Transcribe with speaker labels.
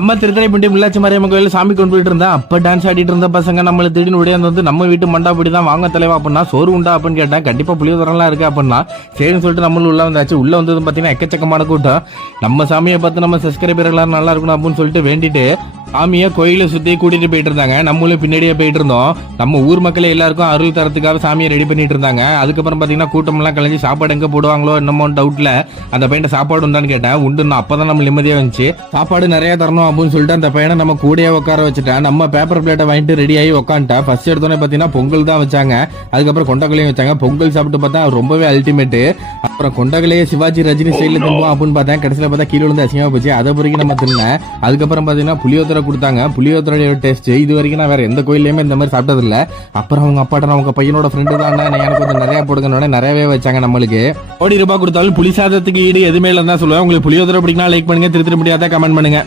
Speaker 1: நம்ம திருத்தரைப்பட்டி முள்ளாச்சி மாரியம்மன் கோயில் சாமி கொண்டு இருந்தா அப்ப டான்ஸ் ஆடிட்டு இருந்த பசங்க நம்மள திடீர்னு உடையாந்து வந்து நம்ம வீட்டு மண்டாப்படி தான் வாங்க தலைவா அப்படின்னா சோறு உண்டா அப்படின்னு கேட்டா கண்டிப்பா புளியோதரம்லாம் இருக்கு அப்படின்னா சரின்னு சொல்லிட்டு நம்மளும் உள்ள வந்தாச்சு. உள்ள வந்தது பாத்தீங்கன்னா எக்கச்சக்கமான கூட்டம். நம்ம சாமியை பார்த்து நம்ம சப்ஸ்கிரைபர் எல்லாரும் நல்லா இருக்கணும் அப்படின்னு சொல்லிட்டு வேண்டிட்டு சாமியை கோயிலை சுத்தி கூட்டிட்டு போயிட்டு இருந்தாங்க நம்மளும் பின்னாடியே போயிட்டு இருந்தோம் நம்ம ஊர் மக்கள் எல்லாருக்கும் அருள் தரத்துக்காக சாமியை ரெடி பண்ணிட்டு இருந்தாங்க. அதுக்கப்புறம் பாத்தீங்கன்னா கூட்டம் எல்லாம் சாப்பாடு எங்க போடுவாங்களோ என்னமோ டவுட்ல அந்த பையன் சாப்பாடு உண்டான்னு கேட்டேன். உண்டுன்னு அப்பதான் நம்ம நிம்மதியா வந்துச்சு சாப்பாடு நிறைய தரணும் அப்படின்னு சொல்லிட்டு அந்த பையனை நம்ம கூடயே உட்கார வச்சுட்டேன். நம்ம பேப்பர் பிளேட்டை வாங்கிட்டு ரெடி ஆகி உட்காந்துட்டேன் ஃபர்ஸ்ட் எடுத்தோன்னே பாத்தீங்கன்னா பொங்கல் தான் வச்சாங்க. அதுக்கப்புறம் கொண்டக்கலையும் வச்சாங்க. பொங்கல் சாப்பிட்டு பார்த்தா ரொம்பவே அல்டிமேட் அப்புறம் கொண்டகலையே சிவாஜி ரஜினி ஸ்டைல தின்போம் அப்படின்னு பார்த்தேன் கடைசியில் பார்த்தா கீழே விழுந்து அசிங்கமா போச்சு. அதை பிறகு நம்ம தின்னேன் அதுக்கப்புறம் பாத்தீங்கன்னா புளியோதரை கொடுத்தாங்க. புளியோதரையோட டேஸ்ட் இது வரைக்கும் நான் வேற எந்த கோயிலையுமே இந்த மாதிரி சாப்பிட்டது இல்ல. அப்புறம் அவங்க அப்பாட்ட அவங்க பையனோட ஃப்ரெண்டு தான் எனக்கு கொஞ்சம் நிறைய போடுங்கன்னு நிறையவே வச்சாங்க நம்மளுக்கு. கோடி ரூபாய் கொடுத்தாலும் புளி சாதத்துக்கு ஈடு எதுவுமே இல்லைன்னு தான் சொல்லுவேன். உங்களுக்கு புளியோதரை பிடிக்கலாம் லைக் பண்ணுங்க திருத்திர முடியாத கமெண்ட் பண்ணுங்க.